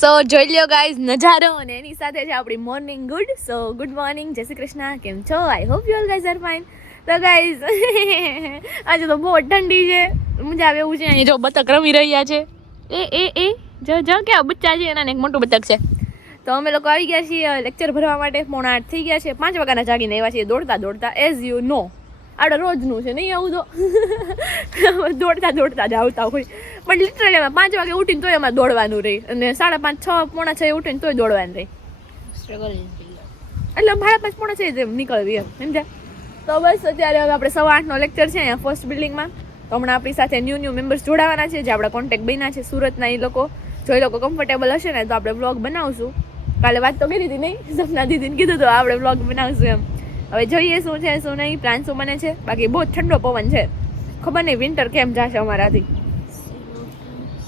સો જોઈ લ્યો ગાઈઝ નજારો અને એની સાથે છે આપણી મોર્નિંગ ગુડ. સો ગુડ મોર્નિંગ, જય શ્રી કૃષ્ણ, કેમ છો? I hope you all guys are fine. તો ગાઈઝ આજે તો બહુ ઠંડી છે, મજા આવે એવું છે. અહીં જો બતક રમી રહ્યા છે. એ જો કેવા બચ્ચા છે, એના એક મોટું બતક છે. તો અમે લોકો આવી ગયા છીએ લેક્ચર ભરવા માટે. 7:45 થઈ ગયા છે, 5 વાગ્યાના જાગીને આવ્યા છીએ દોડતા એઝ યુ નો. આડે રોજનું છે નહીં આવું તો દોડતા જ આવતા હોય, પણ લિટરલી અમે 5 વાગે ઉઠીને તોય અમારે દોડવાનું રહી, અને 5:30, 6, 5:45 ઉઠીને તોય દોડવાનું રહી. એટલે 5:30, 5:45 જેમ નીકળવી એમ સમજ્યા. તો બસ અત્યારે હવે આપણે 8:15નો લેક્ચર છે અહીંયા ફર્સ્ટ બિલ્ડિંગમાં. તો હમણાં આપણી સાથે ન્યૂ મેમ્બર્સ જોડાવાના છે, જે આપણા કોન્ટેક્ટ બન્યા છે સુરતના. એ લોકો જો એ લોકો કમ્ફર્ટેબલ હશે ને તો આપણે વ્લોગ બનાવશું. કાલે વાત તો કરી હતી નહીં, સપના દીદીને કીધું તો આપણે વ્લોગ બનાવશું એમ. હવે જોઈએ શું છે શું નહીં, પ્લાન શું બને છે. બાકી બહુ ઠંડો પવન છે, ખબર નહીં વિન્ટર કેમ જશે અમારાથી.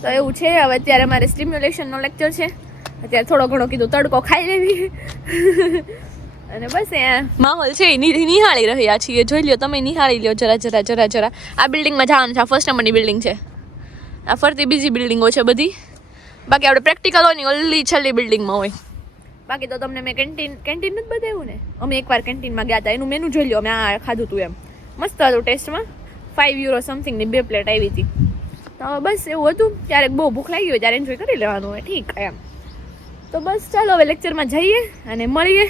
તો એવું છે. હવે અત્યારે અમારે સ્ટિમ્યુલેશનનો લેક્ચર છે. અત્યારે થોડો ઘણો કીધું તડકો ખાઈ લેવી અને બસ અહીંયા માહોલ છે નિહાળી રહ્યા છીએ. જોઈ લ્યો, તમે નિહાળી લ્યો જરા. આ બિલ્ડિંગમાં જવાનું છે, આ ફર્સ્ટ નંબરની બિલ્ડિંગ છે. આ ફરતી બીજી બિલ્ડિંગો છે બધી. બાકી આપણે પ્રેક્ટિકલ હોય ને ઓલી છેલ્લી બિલ્ડિંગમાં હોય. બાકી તો તમને મેં કેન્ટીન જ બતાવ્યું ને. અમે એકવાર કેન્ટીનમાં ગયા હતા, એનું મેનુ જોઈ લો. અમે આ ખાધું હતું એમ, મસ્ત હતું ટેસ્ટમાં. €5 સમથિંગની 2 પ્લેટ આવી હતી. તો બસ એવું હતું. ક્યારેક બહુ ભૂખ લાગી હોય ત્યારે એન્જોય કરી લેવાનું હોય, ઠીક એમ. તો બસ ચાલો હવે લેક્ચરમાં જઈએ અને મળીએ.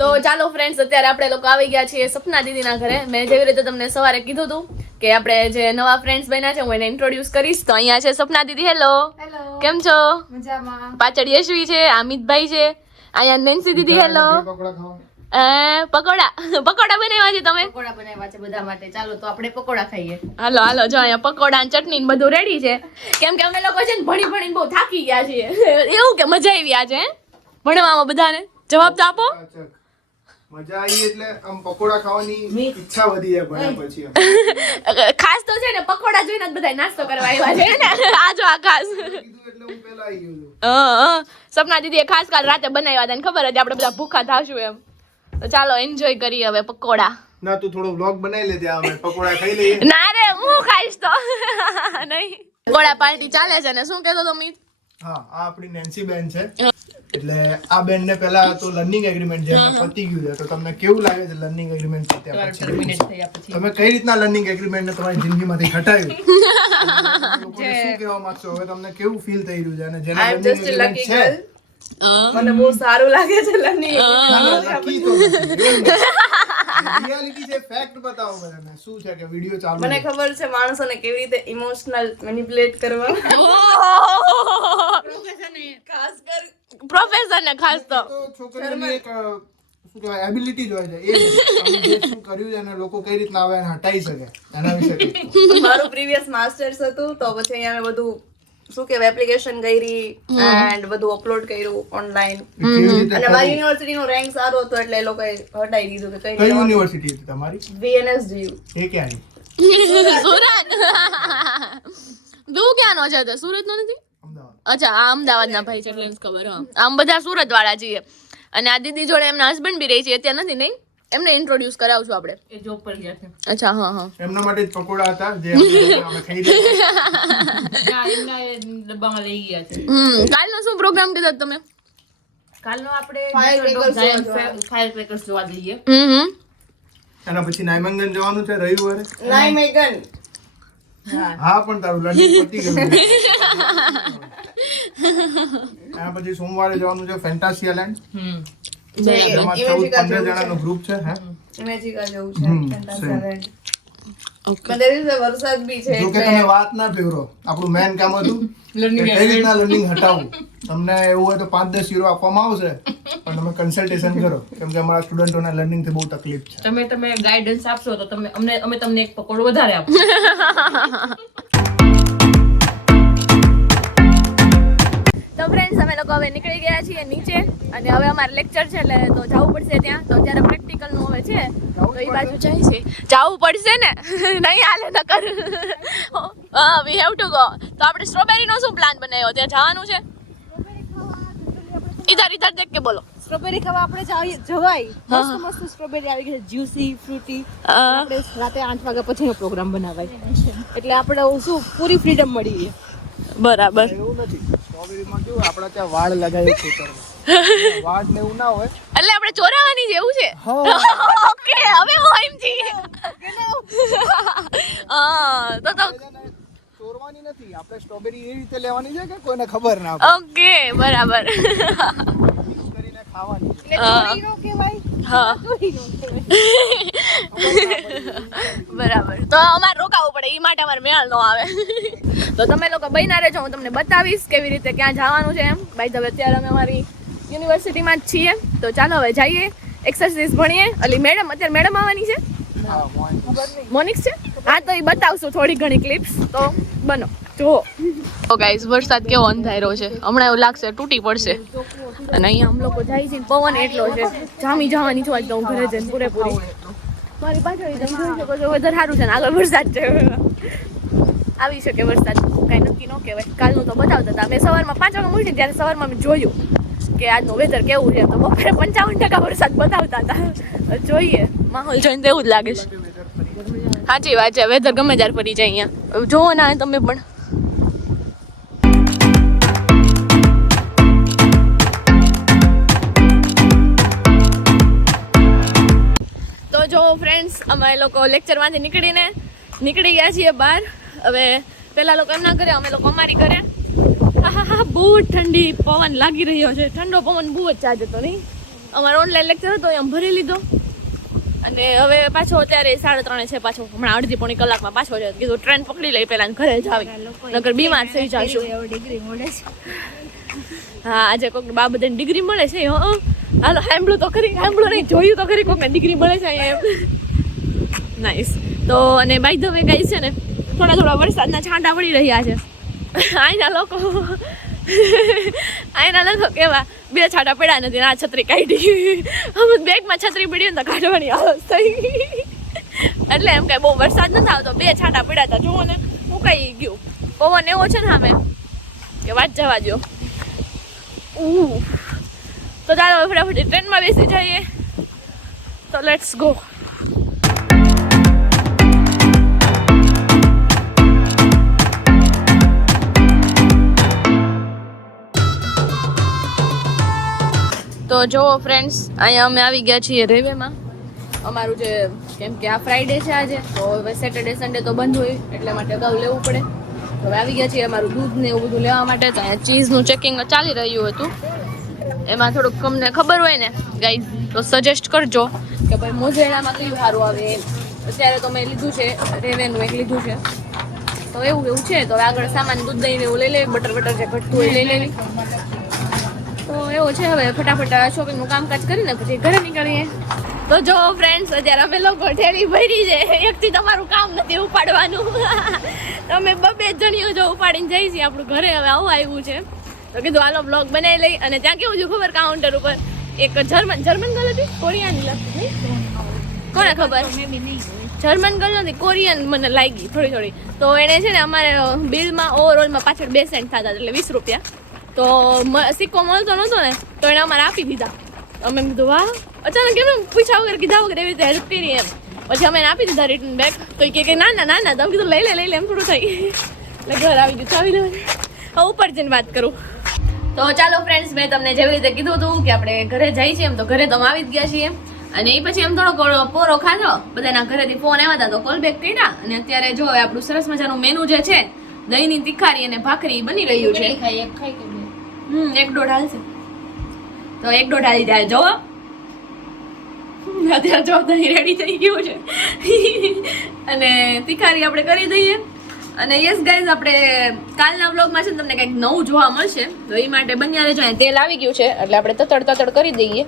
તો ચાલો ફ્રેન્ડ્સ, અત્યારે આપણે લોકો આવી ગયા છીએ સપના દીદીના ઘરે. મેં જેવી રીતે તમને સવારે કીધું હતું કે આપણે જે નવા ફ્રેન્ડ્સ બન્યા છે હું એને ઇન્ટ્રોડ્યુસ કરીશ. તો અહીંયા છે સપના દીદી. હેલો, કેમ છો? મજામાં. પાછળ યશવી છે, અમિતભાઈ છે, અહીંયા નેન્સી દીદી. હેલો. પકોડા બનાવ્યા છે તમે? પકોડા બનાવ્યા છે બધા માટે. ચાલો તો આપણે પકોડા ખાઈએ. હાલો જો અહીંયા પકોડા અને ચટણી ને બધું રેડી છે. કેમ કે અમે લોકો છે ને ભણીને બહુ થાકી ગયા છીએ. એવું કે મજા આવી આજે ભણવામાં બધાને? જવાબ તો આપો. મજા આવી એટલે આમ પકોડા ખાવાની ઈચ્છા વધી જાય ભણ્યા પછી. ખાસ તો છે ને પકોડા જોઈને જ બધા નાસ્તો કરવા આવ્યા છે ને. આ જો આ ખાસ એટલે હું પહેલા આવી ગયો છું. સપના દીદીએ ખાસ કાલ રાતે બનાવ્યા હતા ને ખબર હતી આપણે બધા ભૂખા થાશું એમ. તો ચાલો એન્જોય કરીએ હવે પકોડા. ના તું થોડો વ્લોગ બનાવી લે, ત્યાં અમે પકોડા ખાઈ લઈએ. ના રે, હું ખાઈશ તો નહીં. પકોડા પાર્ટી ચાલે છે ને? શું કહેતો તો મિત? હા, આ આપણી નેન્સી બેન છે. એટલે આ બેન ને પેલા તો લર્નિંગ એગ્રીમેન્ટ જે પતી ગયું છે. તો તમને કેવું લાગે છે લર્નિંગ એગ્રીમેન્ટ પત્યા પછી? તમે કઈ રીતના લર્નિંગ એગ્રીમેન્ટ ને તમારી જિંદગીમાંથી ઘટાડ્યું? લોકોને શું કહેવા માંગશો? હવે તમને કેવું ફીલ થઈ રહ્યું છે? અને જેના લર્નિંગ એગ્રીમેન્ટ છે મને બહુ સારું લાગે છે લર્નિંગ. લકી તો રિયાલિટી છે, ફેક્ટ બતાવો બધાને. શું છે કે વિડિયો ચાલુ મને ખબર છે માણસોને કેવી રીતે ઇમોશનલ મેનિપ્યુલેટ કરવા. પ્રોફેસર ને ખાસ તો છોકરીઓની એક શું કહેવાય એબિલિટી જ હોય છે. એ જે શું કર્યું છે અને લોકો કઈ રીતના આવે એને હટાઈ શકે એના વિશે કંઈક. મારું પ્રીવિયસ માસ્ટર્સ હતું, તો પછી અહીંયા મેં બધું શું કહેવાય એપ્લિકેશન કરી એન્ડ બધું અપલોડ કર્યું ઓનલાઈન. અને મારી યુનિવર્સિટીનો રેન્ક સારો હતો એટલે એ લોકોએ હટાઈ દીધું કે કઈ યુનિવર્સિટી હતી તમારી? VNSGU. એ ક્યાં? સુરત. તું ક્યાંનો છે? તો સુરત નો નથી? અમદાવાદ. અચ્છા, આ અમદાવાદ ના ભાઈ છે એટલે ખબર. હા, આમ બધા સુરત વાળા છીએ. અને આ દીદી જોડે એમના હસબન્ડ બી રહી છે, અત્યારે નથી નહીં. એમને ઇન્ટ્રોડ્યુસ કરાવશું આપણે. એ જોબ પર ગયા છે. અચ્છા, હા. એમના માટે જ પકોડા હતા જે અમે ખાઈ રહ્યા. એમના ડબ્બામાં લઈ ગયા છે. કાલનો શું પ્રોગ્રામ કીધો તમે? કાલનો આપણે ફાયર ક્રેકર્સ જોવા જઈએ. એના પછી નાયમંગન જવાનું છે રવિવારે. નાયમેગન. હા, પણ તારું લર્નિંગ પતી ગયું. એના પછી સોમવારે જવાનું છે ફેન્ટાસિયા લેન્ડ. જેમાં 14-15 જણાનું ગ્રુપ છે. હે ઇમેજિકા જેવું છે. વરસાદ બી છે. જો કે તમે વાત ના ફેવરો. આપણું મેન કામ હતું કે કઈ રીતના લર્નિંગ હટાવવું. તમને એવું હોય તો €5-10 આપવામાં આવશે, પણ તમે કન્સલ્ટેશન કરો, કેમ કે અમારા સ્ટુડન્ટોને લર્નિંગ થી બહુ તકલીફ છે. તમે ગાઈડન્સ આપશો તો અમે તમને એક પકોડો વધારે આપો. તો ફ્રેન્ડ ફ્રેન્ડ્સ અમે લોકો હવે નીકળી ગયા છીએ નીચે અને હવે અમારે લેક્ચર છે એટલે તો જવું પડશે ત્યાં. તો અત્યારે પ્રેક્ટિકલ નું હવે છે તો એ બાજુ જાય છે. જવું પડશે ને નહીં હાલે નકર. હા વી હેવ ટુ ગો. તો આપણે સ્ટ્રોબેરી નો શું પ્લાન બનાવ્યો? ત્યાં જવાનું છે. ઇધર દેખ કે બોલો. સ્ટ્રોબેરી ખાવા આપણે જવાય. મસ્ત સ્ટ્રોબેરી આવી ગઈ, જ્યુસી ફ્રૂટી. આપણે રાતે 8 વાગ્યા પછીનો પ્રોગ્રામ બનાવાય એટલે આપણે શું પૂરી ફ્રીડમ મળી. બરાબર. એવું નથી, સ્ટ્રોબેરીમાં કેવું આપણે ત્યાં વાડ લગાવી છે વાડ ને એવું ના હોય એટલે આપણે ચોરાવાની છે એવું છે. ઓકે હવે હું સમજી. હા તો ચોરવાની નથી, આપણે સ્ટ્રોબેરી એ રીતે લેવાની છે કે કોઈને ખબર ના પડે. ઓકે બરાબર. મિક્સ કરીને ખાવાની છે. ચોરી નો કહેવાય. હા ચોરી નો કહેવાય. બરાબર. તો અમારે રોકાવું પડે એ માટે અમારે મેળ ન આવે. તો તમે લોકો બન્યા રહેજો, હું તમને બતાવીશ કેવી રીતે ક્યાં જવાનું છે એમ. બાય ધ વે અત્યારે અમે અમારી યુનિવર્સિટીમાં જ છીએ તો ચાલો હવે જઈએ, એક્સરસાઇઝ ભણીએ. અલી મેડમ અત્યારે મેડમ આવવાની છે, મોનિક્સ છે. હા તો એ બતાવશું થોડી ઘણી ક્લિપ્સ, તો બનો જુઓ. તો ગાઈઝ વરસાદ કેવો અંધારો છે, હમણાં એવું લાગશે તૂટી પડશે. અને અહીંયા અમે લોકો જાય છે, પવન એટલો છે, જામી જવાની છું આજ તો હું ઘરે જઈને પૂરેપૂરી. મારી પાછળ તમે જોઈ શકો છો વેધર સારું છે ને આગળ વરસાદ છે. આવી શકે વરસાદ, કાંઈ નક્કી ન કહેવાય. કાલનું તો બતાવતા હતા અમે સવારમાં 5 વાગે મૂકી ત્યારે સવારમાં મેં જોયું કે આજનું વેધર કેવું છે, તો બપોરે 55% વરસાદ બતાવતા હતા. જોઈએ માહોલ જોઈને તો એવું જ લાગે છે. સાચી વાત છે, વેધર ગમે ત્યારે ફરી જાય અહીંયા. જોવો ના તમે પણ. તો જો ફ્રેન્ડ્સ અમે લોકો લેક્ચરમાંથી નીકળી ગયા છીએ બહાર. હવે પેલા લોકો એમના ઘરે, અમે લોકો અમારી ઘરે. હા બહુ ઠંડી પવન લાગી રહ્યો છે, ઠંડો પવન બહુ જ ચાર્જ હતો નહીં. અમારો ઓનલાઈન લેક્ચર હતો એ ભરી લીધો અને હવે પાછો અત્યારે 3:30 છે. પાછો હમણાં અડધી પોણી કલાકમાં પાછો છે. કીધું ટ્રેન પકડી લઈ પહેલા ઘરે જ આવી, નકર બીમાર થઈ જશું. હા આજે કોઈક બા બધાને ડિગ્રી મળે છે. હાલો સાંભળું તો ખરી, સાંભળું નહીં જોયું તો ખરી કોઈકને ડિગ્રી મળે છે અહીંયા. નાઈસ. તો અને બાય ધ વે ગાઈસ છે ને થોડા વરસાદના છાંટા પડી રહ્યા છે. અહીંના લોકો કેવા 2 છાંટા પડ્યા નથી, આ છત્રી કાઢી. અમે બેગમાં છત્રી પડી ને તો કાઢવાની હાલત થઈ. એટલે એમ કઈ બહુ વરસાદ નથી આવતો, 2 છાંટા પડ્યા હતા. જુઓ ને મુકાઈ ગયું. પવન એવો છે ને સામે કે વાત જવા દો. તો ચાલો ફટાફટ ટ્રેનમાં બેસી જઈએ. તો લેટ્સ ગો. તો જો ફ્રેન્ડ્સ અહીંયા અમે આવી ગયા છીએ રેલવેમાં. અમારું જે કેમ કે આ ફ્રાઈડે છે આજે, તો હવે સેટરડે સન્ડે તો બંધ હોય એટલે માટે અગાઉ લેવું પડે. તો હવે આવી ગયા છીએ અમારું દૂધ ને એવું બધું લેવા માટે. તો અહીંયા ચીઝનું ચેકિંગ ચાલી રહ્યું હતું. એમાં થોડુંક તમને ખબર હોય ને ગાઈઝ તો સજેસ્ટ કરજો કે ભાઈ મોઝેરામાં કયું સારું આવે એમ. અત્યારે તો મેં લીધું છે રેવેનું એક લીધું છે, તો એવું છે. તો હવે આગળ સામાન દૂધ દહીં એવું લઈ લેવી, બટર જે ઘટતું હોય લઈ લેવી. તો એવું છે, હવે ફટાફટ શોપિંગનું કામકાજ કરીને પછી ઘરે નીકળીએ. તો જો ફ્રેન્ડ્સ અત્યારે અમે લોકો ઠેલી ભરી છે, એકથી તમારું કામ નથી ઉપાડવાનું. તમે 2 જણીઓ જો ઉપાડીને જઈ છીએ આપણું ઘરે. હવે આવું આવ્યું છે તો કીધું હાલો બ્લોગ બનાવી લઈ. અને ત્યાં કેવું છે ખબર, કાઉન્ટર ઉપર એક જર્મન ગર્લ હતી, કોરિયાની લાગતી કોને ખબર, જર્મન ગર્લ નથી કોરિયન મને લાગી થોડી. તો એણે છે ને અમારે બિલમાં ઓવરઓલમાં પાછળ 2 સેન્ટ થતા એટલે 20 રૂપિયા. તો સિક્કો મળતો નહોતો ને તો એણે અમારે આપી દીધા. અમે કીધું વાહ, અચાનક કેમ પૂછ્યા વગર કીધા વગર એવી રીતે હેલ્પ કરી એમ. પછી અમે આપી દીધા રિટર્ન બેક. તો એ કે ના તમે કીધું લઈ લે એમ થોડું થઈ. એટલે ઘર આવી ગયું, ચાવી લેવાની. હવે ઉપર જઈને વાત કરું. તો ચાલો ફ્રેન્ડ્સ, મેં તમને જેવી રીતે કીધું હતું કે આપણે ઘરે જઈએ છીએ એમ, તો ઘરે તો અમે આવી જ ગયા છીએ. અને એ પછી એમ થોડો પોરો ખાધો, બધાના ઘરેથી ફોન આવ્યા હતા તો કોલ બેક કર્યા. અને અત્યારે જો આપણું સરસ મજાનું મેનુ જે છે, દહીંની તિખારી અને ભાખરી બની રહ્યું છે. 1-1.5 હાલશે, તો 1-1.5 હાલી જાય. જો અત્યારે જો દહીં રેડી થઈ ગયું છે. અને તિખારી આપણે કરી દઈએ. અને યસ ગાઈઝ, આપણે કાલના વ્લોગમાં છે ને તમને કંઈક નવું જોવા મળશે, તો એ માટે બન્યા રહેજો. તેલ આવી ગયું છે એટલે આપણે તતડ કરી દઈએ.